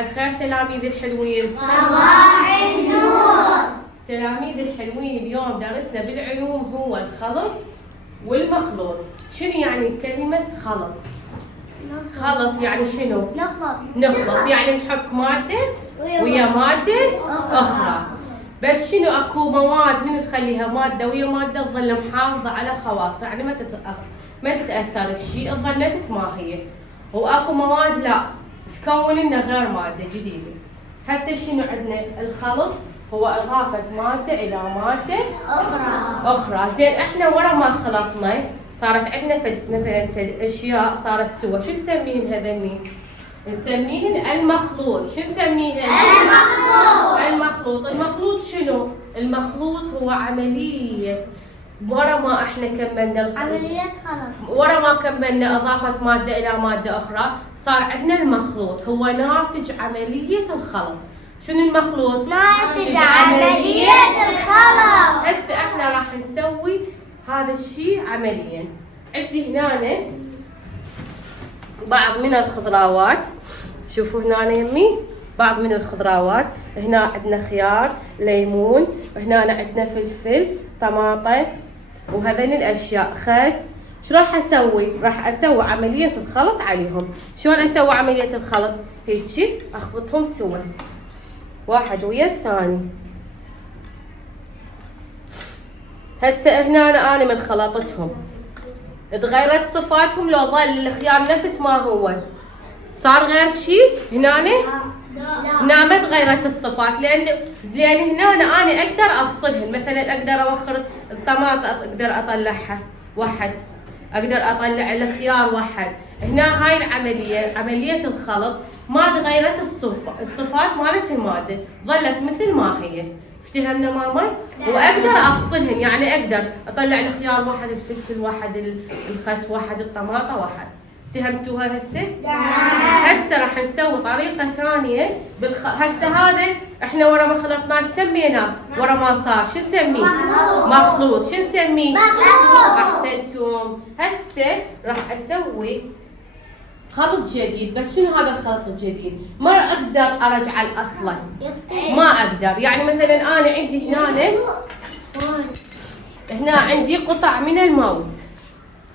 الخير تلاميذ الحلوين. صباح النور. تلاميذ الحلوين، اليوم درسنا بالعلوم هو الخلط والمخلوط. شنو يعني كلمة خلط؟ خلط يعني شنو؟ نخلط يعني نحط مادة ويا مادة أخرى. بس شنو اكو مواد من نخليها مادة ويا مادة تظل محافظة على خواصها، يعني ما تتأثر بشيء، تظل نفس ما هي. واكو مواد لا تكون لنا غير مادة جديدة. هسه شنو عندنا؟ الخلط هو إضافة مادة إلى مادة أخرى. زين احنا ورا ما خلطنا صارت عندنا مثلا أشياء صارت سوا، شو نسميهن هذني؟ نسميهن المخلوط. شو نسميهن؟ المخلوط شنو؟ المخلوط هو عملية ورا ما احنا كملنا عملية خلط، ورا ما كملنا إضافة مادة إلى مادة أخرى صار عندنا المخلوط، هو ناتج عملية الخلط. شنو المخلوط؟ ناتج عملية الخلط. هسه احنا راح نسوي هذا الشيء عمليا. عندي هنا بعض من الخضروات، شوفوا هنا يمي بعض من الخضروات. هنا عندنا خيار، ليمون، هنا عندنا فلفل، طماطم، وهذين الاشياء، خس. شو راح اسوي؟ راح اسوي عملية الخلط عليهم. شلون اسوي عملية الخلط؟ هيجي اخلطهم سوا واحد ويا الثاني. هسه هنا انا من خلطتهم تغيرت صفاتهم، لو ظل الخيار نفس ما هو صار غير شيء؟ هنا ما تغيرت الصفات، لان هنا انا اقدر افصلهن. مثلا اقدر اوخر الطماطم، اقدر اطلعها واحد، اقدر اطلع الخيار واحد. هنا هاي العمليه، عمليه الخلط، ما تغيرت الصفات مالت الماده، ظلت مثل ما هي. افتهمنا ماما؟ واقدر افصلهن، يعني اقدر اطلع الخيار واحد، الفلفل واحد، الخس واحد، الطماطه واحد. افتهمتوها هسه؟ هسه راح نسوي طريقه ثانيه هسه هذا احنا ورا ما خلطناه سميناه؟ ورا ما صار شو نسميه؟ مخلوط. شو نسميه؟ احسنتم. هسه راح اسوي خلط جديد. بس شنو هذا الخلط الجديد؟ ما اقدر ارجع الاصله، ما اقدر. يعني مثلا انا عندي هنا عندي قطع من الموز.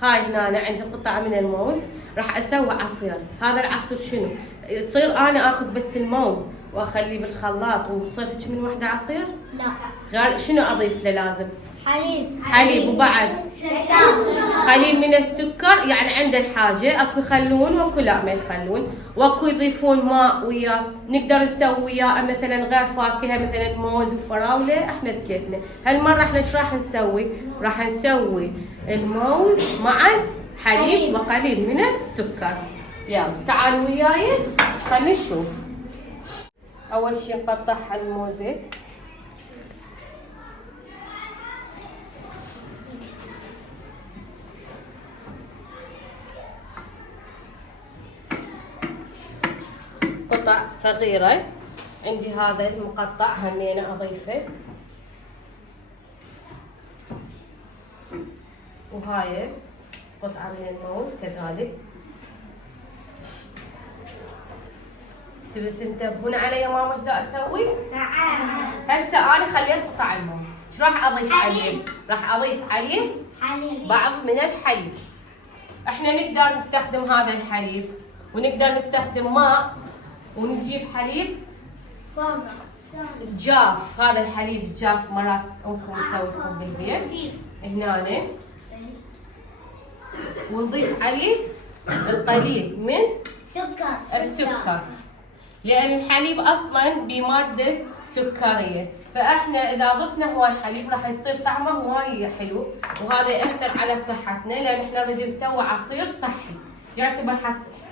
هاي هنا عندي قطع من الموز، راح اسوي عصير. هذا العصير شنو؟ يصير انا اخذ بس الموز واخليه بالخلاط ويصير هيك من وحده عصير؟ لا. غير شنو اضيف له؟ لازم حليب وبعد قليل من السكر. يعني عند الحاجه اكو يخلون واكو لا ما يخلون، واكو يضيفون ماء وياه. نقدر نسوي وياه مثلا غير فاكهه، مثلا موز وفراوله. احنا بكيتنا هالمره احنا ايش راح نسوي؟ راح نسوي الموز مع حليب وقليل من السكر. يلا تعالوا وياي خلينا نشوف. اول شيء نقطع الموزه. قطع صغيرة. عندي هذا المقطع هنينا اضيفه، وهاي قطعة من الموز كذلك. تبي تنتبهون علي يا ماما ايش دا اسوي؟ نعم. هسه انا خليت قطع الموز، ايش راح اضيف عليه؟ راح اضيف عليه بعض من الحليب. احنا نقدر نستخدم هذا الحليب، ونقدر نستخدم ماء، ونجيب حليب جاف. هذا الحليب جاف مرات ممكن نسوي لكم بالبيت هنا، ونضيف عليه القليل من السكر، لأن الحليب أصلاً بمادة سكرية. فإحنا إذا ضفنا هو الحليب راح يصير طعمه وايد حلو، وهذا يأثر على صحتنا، لأن إحنا نريد نسوي عصير صحي يعتبر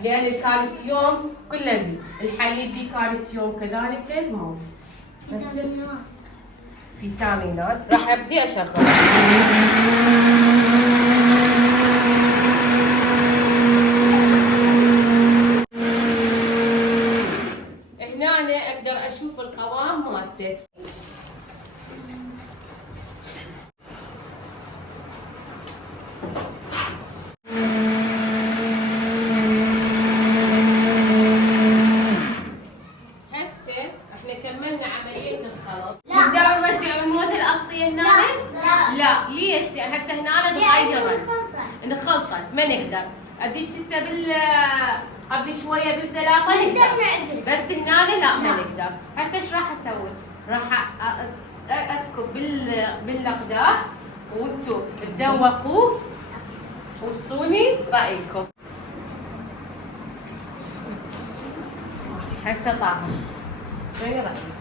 لأن الكالسيوم كله بيه، الحليب بيه كالسيوم، كذلك الموز فيتامينات. راح أبدي أشغل. هنا أقدر أشوف القوام مالته. لا ليش؟ لان هسه هنا نغيرها الخلطة. نخلطه ما نقدر. اديك هسه ابي شويه بالزلاطه نقدر نقدر، نعزل. بس هنا لا ما نقدر. هسه ايش راح اسوي؟ راح اسكب بالاقداح وانتم تذوقوا وتعطوني رايكم. هسه طاهر، شويه رايك؟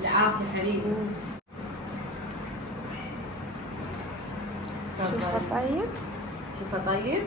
العافيه حبيبي. شوفها طيب. شوفها طيب.